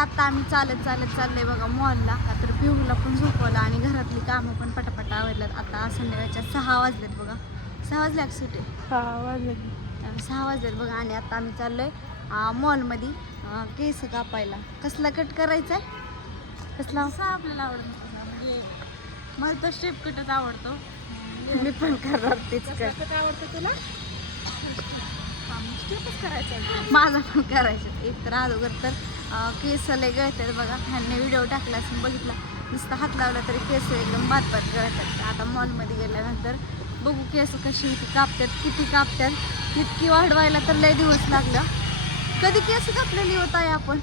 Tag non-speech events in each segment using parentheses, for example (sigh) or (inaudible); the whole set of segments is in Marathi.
आता आम्ही चालत चालत चाललंय बघा मॉलला तर पिहूला पण झोपवलं आणि घरातली कामं पण पटापट आवडल्यात आता संध्याकाळच्या सहा वाजलेत बघा. सहा वाजल्या सुटे? हा वाजले. सहा वाजलेत बघा आणि आता आम्ही चाललोय मॉलमध्ये केस कापायला. कसला कट करायचा आहे? कसला? आपल्याला आवडत? मला तर स्टेप कटच आवडतो. मी पण करणार तेच कट आवडतं तुला? स्टेपच करायचं माझा पण करायचं एक तर अगोदर तर केस लय गळतात बघा. ह्यांनी व्हिडिओ टाकला असून बघितला. नुसतं हात लावला तरी केस एकदम बात बात गळतात. आता मॉलमध्ये गेल्यानंतर बघू केस कशी होती कापतात किती कापतात. इतकी वाढवायला तर लय दिवस लागला. कधी केस कापलेली होत आहे आपण?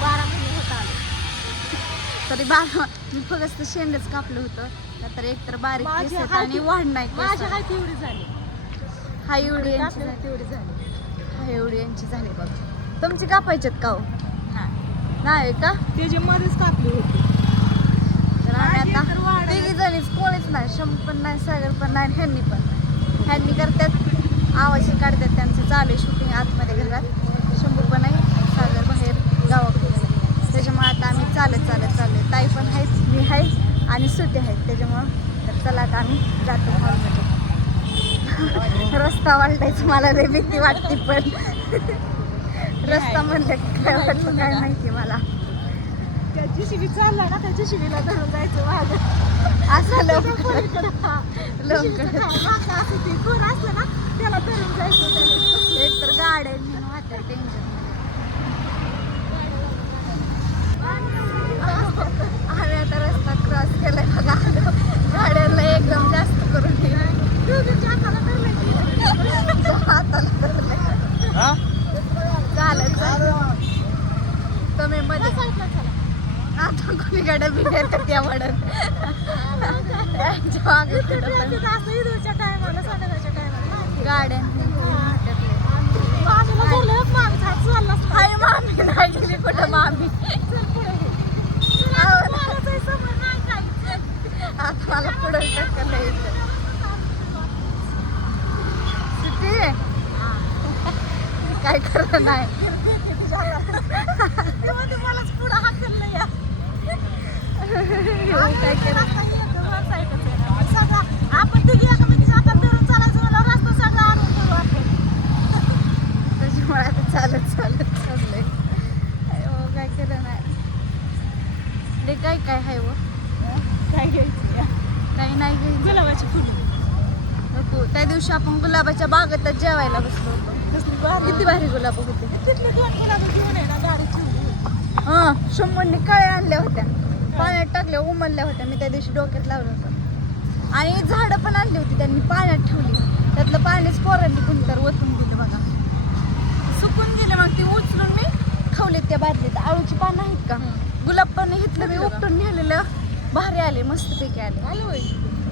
बारा महिने होत आले. तरी बारा मी फक्त शेंडच कापलं होतं. तर एक तर बारीक केस आहेत हाय आणि वाढ नाही माझी. हाय तेवढी झाली. हा एवढी यांची झाली. झाली. हा एवढी यांची झाली बघ. तुमची कापायच्यात का हो? नाही. का? त्याची मध्येच कापली होती. तर आम्ही आता तिघी जणीच कोणीच नाही. शंभू पण नाही सागर पण नाही ह्यांनी पण नाही. ह्यांनी करतात. आवाज काढतात त्यांचं. चालू आहे शूटिंग आतमध्ये घरात. शंभू पण आहे सागर बाहेर गावाकडे. त्याच्यामुळे आता आम्ही चालत चालत चाललोय ताई पण आहेत मी आहे आणि सुटी आहेत. त्याच्यामुळं तर चला आता आम्ही जातो मॉलमध्ये (laughs) रस्ता वालटायचं मला लय भीती वाटते पण. (laughs) रस्ता म्हणलं की काय वाटतं काय माहिती मला त्या जीसीबी चालला ना त्या जीसीबीला धरून जायचं वाघ असं लवकर लवकर असं ते कोण असलं ना त्याला धरून जायचं. एक तर गाड्या म्हणून वाटतं टेन्शन आम्ही आता रस्ता क्रॉस केलाय बघा आलो. गाड्यांना एकदम जास्त करून दोघींच्या हाताला धरलंय की. हाताला धरलंय. तुम्ही मध्ये. आता कोणी गाड्या त्या. हाय मामी नाही गेली कुठं मामी. आता मला पुढं काय करत नाही ते म्हणते मलाच पुढं हाकललं या. हो, काय करत आता इथं वर साईडच आहे ना. सगळा- आपण तिघी एकमेकीच्या हातात धरून चालायचं म्हणल्यावर रस्ता सगळा आणून करू आपण. त्याच्यामुळे आता चालत चालत चाललंय अयो, काय केलं नाही ते काय काय आहे व काय घ्यायचं? काही नाही घ्यायचं गुलाबाची फुलं. नको त्या दिवशी आपण गुलाबाच्या बागेतच जेवायला बसलो होतो. किती भारी गुलाब होते. तिथले दोन गुलाबं घेऊन ना. हा शंभरने कळ्या आणल्या होत्या. पाण्यात टाकल्या उमलल्या होत्या. मी त्या दिवशी डोक्यात लावलं होतं. आणि झाडं पण आणली होती त्यांनी पाण्यात ठेवली. त्यातलं पाणीच पोरांनी कोणतर ओतून दिलं बघा. सुकून गेले मग ती उचलून मी ठेवलेत त्या बादलीत. आळूची पानं आहेत का? गुलाब पण घेतलं मी उपटून नेलेलं. भारी आले मस्तपैकी आले. आलं.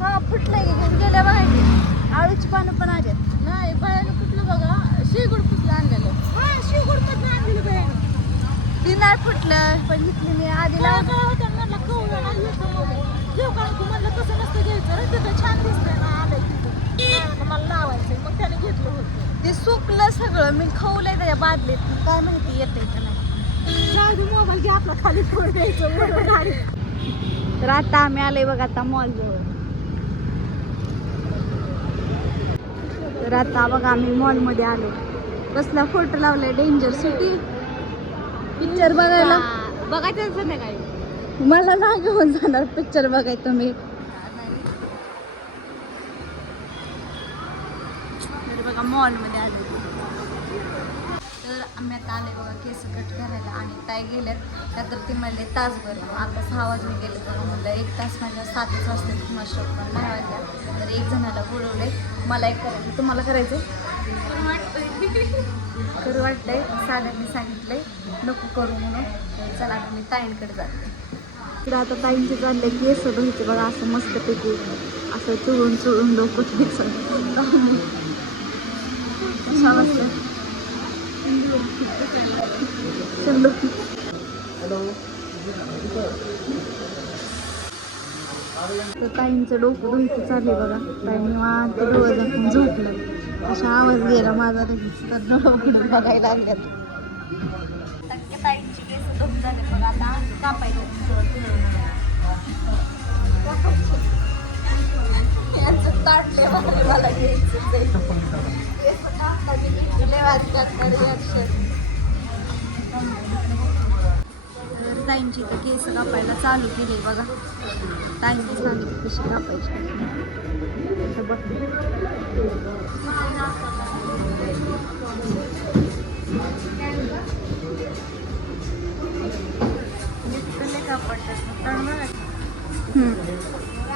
हा की घरी गेल्या बघायची आळूची पानं पण आल्यात नाही बायानं कुठलं बघा शेगुड कुठलं आणलेलं? हा शेगुड मधनं आणलेलं बायानं ती नाही फुटलं. पण घेतली मी आधी होतं म्हणलं कवळं नाही येतं मग घेऊ का की म्हणलं तसं नसतं घ्यायचं. रे तिथं छान दिसतंय ना आलंय तिथं. मला लावायचंय. मग त्याने घेतलं होतं. ते सुकलं सगळं. मी खवलंय त्याच्या बादलीत. पण काय माहिती येते का नाही. जाऊ दे मोबाईल घे आपला खाली फोन द्यायचं तर आता आम्ही आलोय बघा आता मॉल जवळ. तर आता बघा आम्ही मॉलमध्ये आलो. कसला फोटो लावलाय डेंजर सिटी पिक्चर बघायला. बघायचं संध्याकाळी. मला नाही घेऊन जाणार पिक्चर बघाय तुम्ही. बघा मॉलमध्ये आलो. आता आले बघा केस कट करायला आणि ताई गेल्यात. त्या तर ती म्हणले तासभर आता सहा वाजून गेले तर म्हणलं एक तास माझ्या सातच वाजता तुम्हाला शॉप पण नाही वाजल्या तर एक जणाला बोलवलंय मला एक करायचं तुम्हाला करायचं करू वाटतंय. सागरने सांगितलंय नको करू म्हणून. चला आता मी ताईंकडे जाते. तर आता ताईंचे चालले केस धुवायचे बघा असं मस्तपैकी असं चुळून चुळून डोकं ठेवायचं तर ताईंचं डोकं धुवायचं चालले बघा. ताई निवांत डोळं झोपलं. असा आवाज गेला माझा तर. डोळं बघायला लागल्यात. टोप झाले मग आता कापायचं. यांचं ताटले भारी मला घ्यायचं ते. ताईंची तर केस कापायला चालू केली बघा ताईंनी सांगितलं कशी कापायची असं बघते कापडतात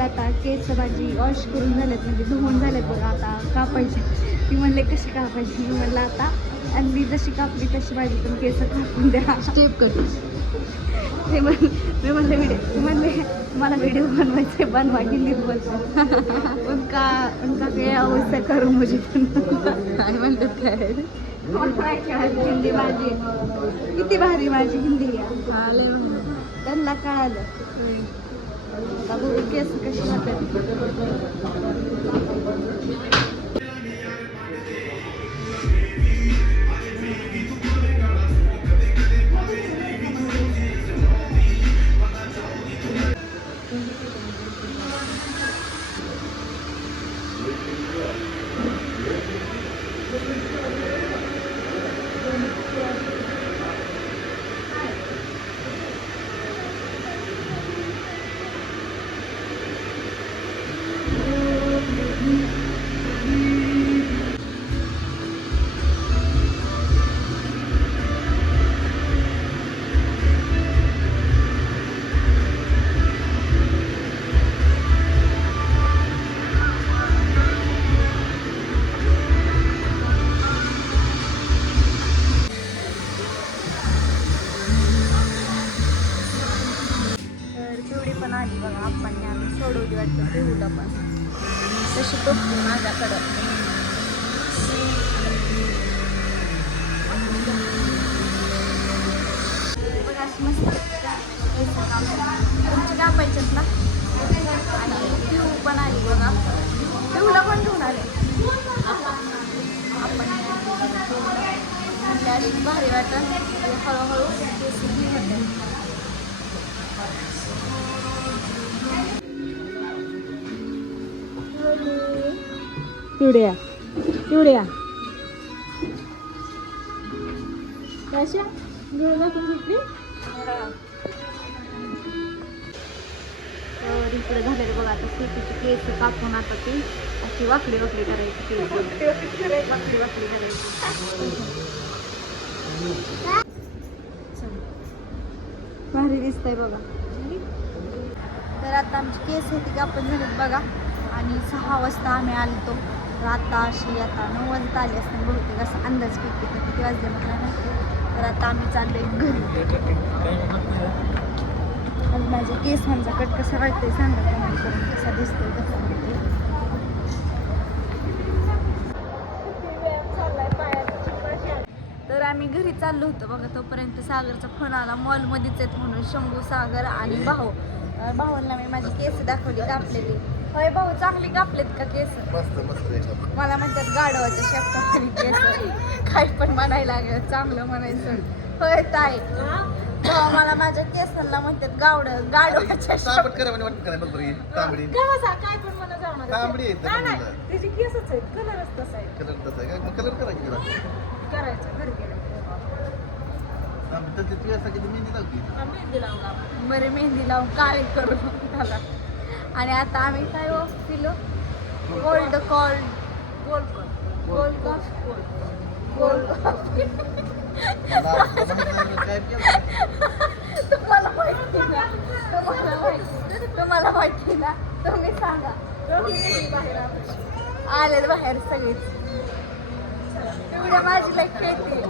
तर आता केस भाजी वॉश करून झालेत म्हणजे धुवून झालेत बघा आता कापायची. ती म्हणले कशी कापायची? मी म्हणलं आता आणि मी जशी कापली तशी भाजी पण केस कापून द्या. स्टेप कर. ते म्हण मी म्हणले व्हिडिओ म्हणले मला व्हिडिओ बनवायचे बनवा हिंदीत बोलतो उनका उनका काय अवस्था करू मुझे पण. काय? म्हणतात काय हिंदी माझी किती भारी माझी हिंदी. त्यांना कळालं. आता बघू केस कशी होतात तर म्हणजे अशी भारी वाटत हळूहळू केस घेऊन होते पिवड्या पिवड्या कशा डोळा पण झोपली तर इकडे झालेले बघा आता शेतीची केस कापून आता ती अशी वाकडी वाकडी करायची केस वाकडी वाकडी करायची भारी दिसतंय बघा. तर आता आमची केस होती का आपण झालीत बघा. आणि सहा वाजता आम्ही आलतो. तर आता अशी आता नऊ वाजता आली असते बहुतेक असं अंदाज पिकते तर किती वाजले म्हटलं नाही. तर आता आम्ही चाललोय घरी. आणि माझ्या केसांचा म्हणजे कट कसा वाटतोय सांगा कमेंट करून कसा दिसतोय कसा वाटतोय तर आम्ही घरी चाललो होतो बघा तोपर्यंत सागरचा फोन आला. मॉलमध्येच आहेत म्हणून शंभू सागर आणि भाऊ. भाऊंना मी माझी केस दाखवली कापलेली. होय भाऊ चांगली कापलेत का केस? मला म्हणतात गाडवाच्या शेपटाखाली केस. काय पण म्हणायला लागलं चांगलं म्हणायचं. होय ताई. भाऊ मला माझ्या केसांना म्हणतात गावड गाडवाच्या काय पण मला केसच आहेत. कलरच तसा आहे कलर तसा आहे कलर करायचं तर ती असं किती मेहंदी लावली? मेहंदी लावून आपण बरे मेहंदी लावून काळे करू त्याला आणि आता आम्ही काय हो पिलो? गोल्ड कॉल्ड गोल कर कॉफ काय केलं? तुम्हाला माहिती ना? तुम्हाला माहिती तुम्हाला माहिती ना? तुम्ही सांगा. बाहेर आपण आले बाहेर सगळीच. माझी लाईक खेळते.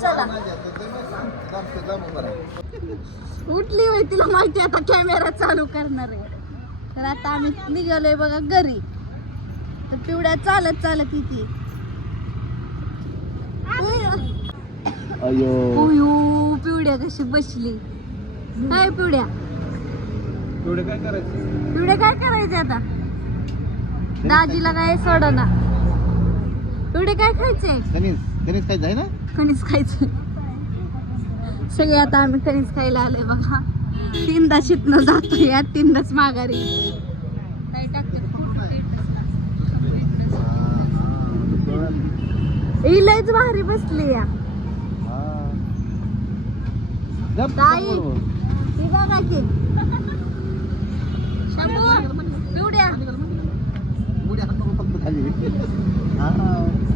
चला. उठली होय तिला माहिती आता कॅमेरा चालू करणार आहे. तर आता आम्ही निघालोय बघा घरी. तर पिवड्या चालत चालत येते अयो. पिवड्या कशी बसली. काय पिवड्या एवढे काय करायचं? पिवड्या काय करायचे आता? दाजीला काय सोडना. पिवडे काय खायचे? गणेश गणेश काय जाय ना? कणीस खायचे. सगळे आता आम्ही कणीस खायला आलोय बघा. तीनदा शितनं जातो या तीनदाच माघारी. काय टाकतात. ही लयच भारी बसली या. ताई ती बघा की. शंभू पिवड्या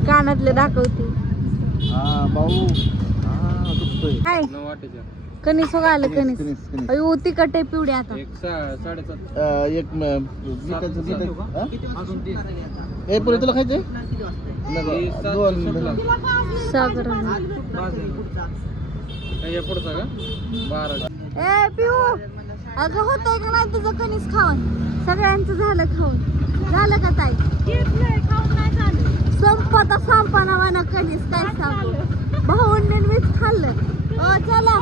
कानातले दाखवते. काय कणीस हो आलं कणीस अयो तिकट आहे पिवड्या आता. एक म- हा? ए तुला खायचंय? नको. दोन सागर ए पिऊ. अगं होतंय का नाही तुझं कणीस खाऊन? सगळ्यांचं झालं खाऊन. झालं का ताई घेतलंय खाऊन नाही झालं संपता संपाना म्हणा कणीस काय सांगू. भाऊंनी मीच खाल्लं. अ चला.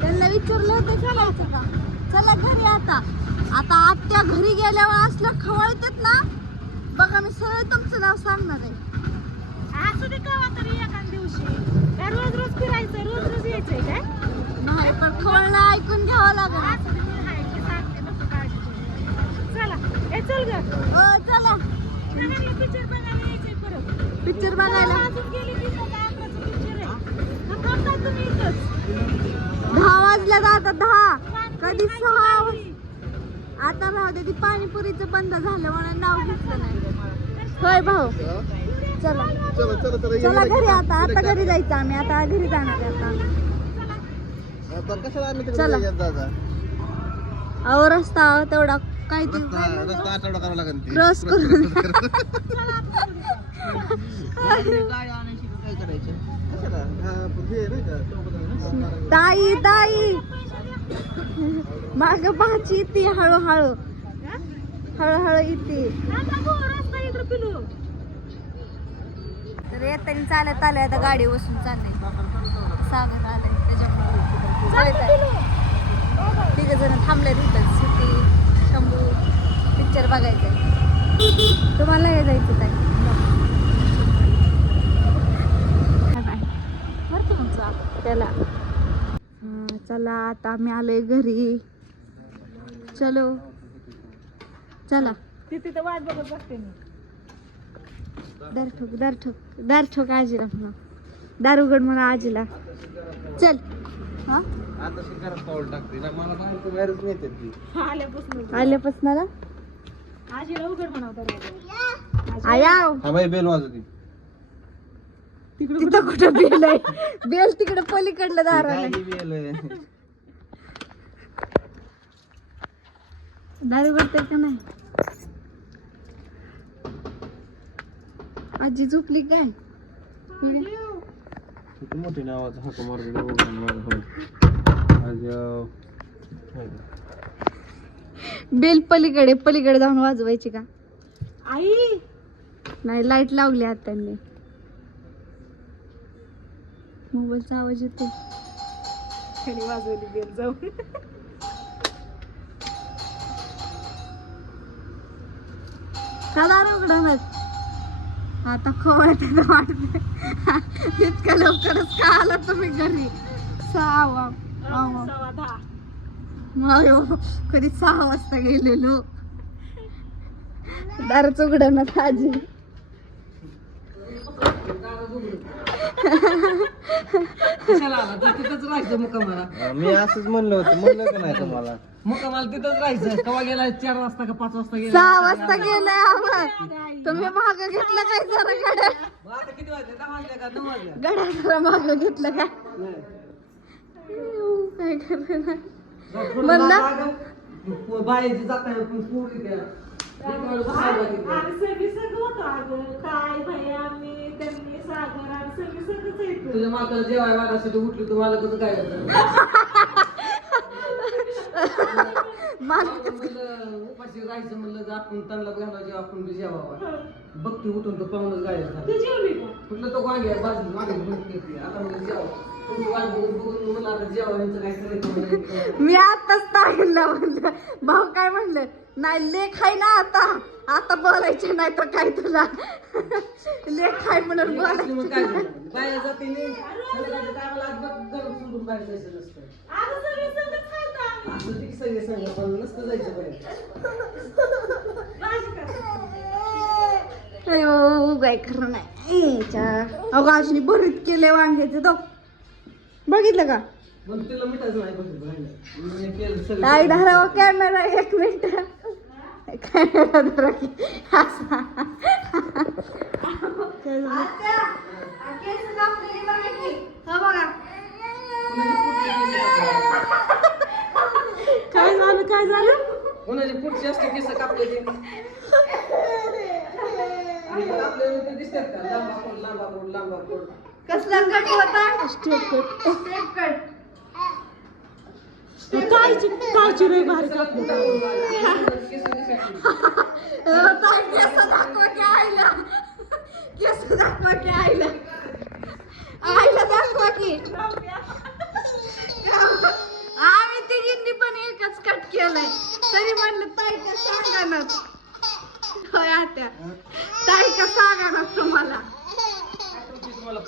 त्यांना विचारलं होतं चालायचं का? चला घरी आता. आता आत्या घरी गेल्यावर असलं खवळतात ना? बघा मी सरळ तुमचं नाव सांगणार आहे. असू कवा तरी दिवशी. रोज रोज फिरायचं रोज रोज यायचंय काय? नाही पण खवळणं ऐकून घ्यावं लागेल असू दे मी हाय की सांगते नको काळजी करू. चला ए चल ग. अ चला. पिक्चर बघायला यायचंय परत. पिक्चर बघायला. अजून गेली की आता अकराचं पिक्चर आहे. मग थांबता तुम्ही इथंच. दहा वाजल्या आता दहा. कधी सहा? आता राहू दे ती पाणीपुरीचं बंद झालं म्हणून नाव घेतलं नाही. होय भाऊ. चला. चला. चला चला चला. घरी आता. आता घरी जायचं आम्ही. आता घरी जाणार आता. चला. अहो रस्ता तेवढा काय ते रस्ता रस्ता आठवडा करावा लागेल ते. क्रॉस करून. काय करायचं कशाला हा, पण नाही का चौकात आहे ना? ताई ताई. माग भाची येते हळूहळू. हळूहळू येते पिलू तर येताना चालत आलंय आता गाडी बसून चाललंय. सागर आलंय त्याच्यामुळे. तिघ जण थांबले तिथं सुट्टी शंभू पिक्चर बघायचंय. तुम्हाला हे जायचं काय? बाय. बरं तुमचा चला हा, चला आता आम्ही आलोय घरी. चलो. चला. ती तिथं वाट बघत बसते मी. दार ठोक दार ठोक दार ठोक आजीला म्हणा. दार उघड म्हणा आजीला. चल. हा? आल्यापासून. आल्यापासून आजीला उघड म्हणावं दरवाजा आयाव हा बाई बेल वाजवती तिथं कुठं? बेल आहे? बेल तिकडे पलीकडलं दाराला. काय बेल आहे? दार उघडते का नाही? आजी झोपली काय? मोठी नावाचं हाक मारलेलं आज बेल पलीकडे पलीकडे जाऊन वाजवायची का? आई! नाही लाइट लावली आता त्यांनी मोबाईलचा आवाज येतो. वाजवली बेल जाऊन. का दार आता खवळत वाटत इतक्या लवकरच का आला तुम्ही घरी? सहा वा- दहा. मायो कधी सहा वाजता गेलेलो. दारच उघडणार आजी मी असंच म्हणलं होतं. म्हणलं का नाही तुम्हाला? सहा वाजता गेलाय आम्हाला तुम्ही माग घेतलं काय जरा गाड्या? गाड्या जरा माग घेतलं काय? काय करणार म्हणलं? बायाची जात आहे पण पोरी त्या. तुझ्या उठली तू मला कसं काय (laughs) उपाशी जायचं म्हणलं आपण त्यांना घालायचे आपण जेवावा. बघ ती उठून तर पाहूनच गायचं तू जेवली का म्हटलं तो वांगे बाजू वांगे बघते आता जेवा तुमचं वांगे बघून बघून म्हणलं आता जेवा यांचं काय करायचं म्हणलं. मी आताच ताईला म्हणलं भाऊ काय म्हणलं? नाही लेख आहे ना आता. आता बोलायचे नाही तर काय तुला? लेख आहे म्हणून मग बोलायचं. काय झालं? बाहेर जाते मी संध्याकाळच्या टायमाला अजिबात गरम सोडून बाहेर जायचं नसतं. आता सगळे संगत खायचं आम्ही. असं ती सगळे सांगा पण नसतं जायचं बाहेर. राजी का अयो काय खरं नाही अगं आजनी भरीत केले वांग्याचे तो. बघितलं का? मग तिला मिठाचं नाही बघितलं राहिलं. मी केलं सगळं. ताई धरावा कॅमेरा एक मिनिट. कॅमेरा धरा की. असा. काय झालं काय झालं? कोणाचे पुढचे असते केस कापले ते आणि कापले ते दिसतात का? लांबा कोण लांबा कोण लांबा कोण कसला कट होता? Step cut. स्टेप कट कायची कायची रे भारी कापली केस दिसतात ताई केस दाखवा की आईला. केस दाखवा की आईला. आईला दाखवा की. आम्ही तिघींनी पण एकच कट केलंय. तरी म्हणलं ताई का सांगा ना. होय आत्या ताई का सांगा ना तुम्हाला तुम्हाला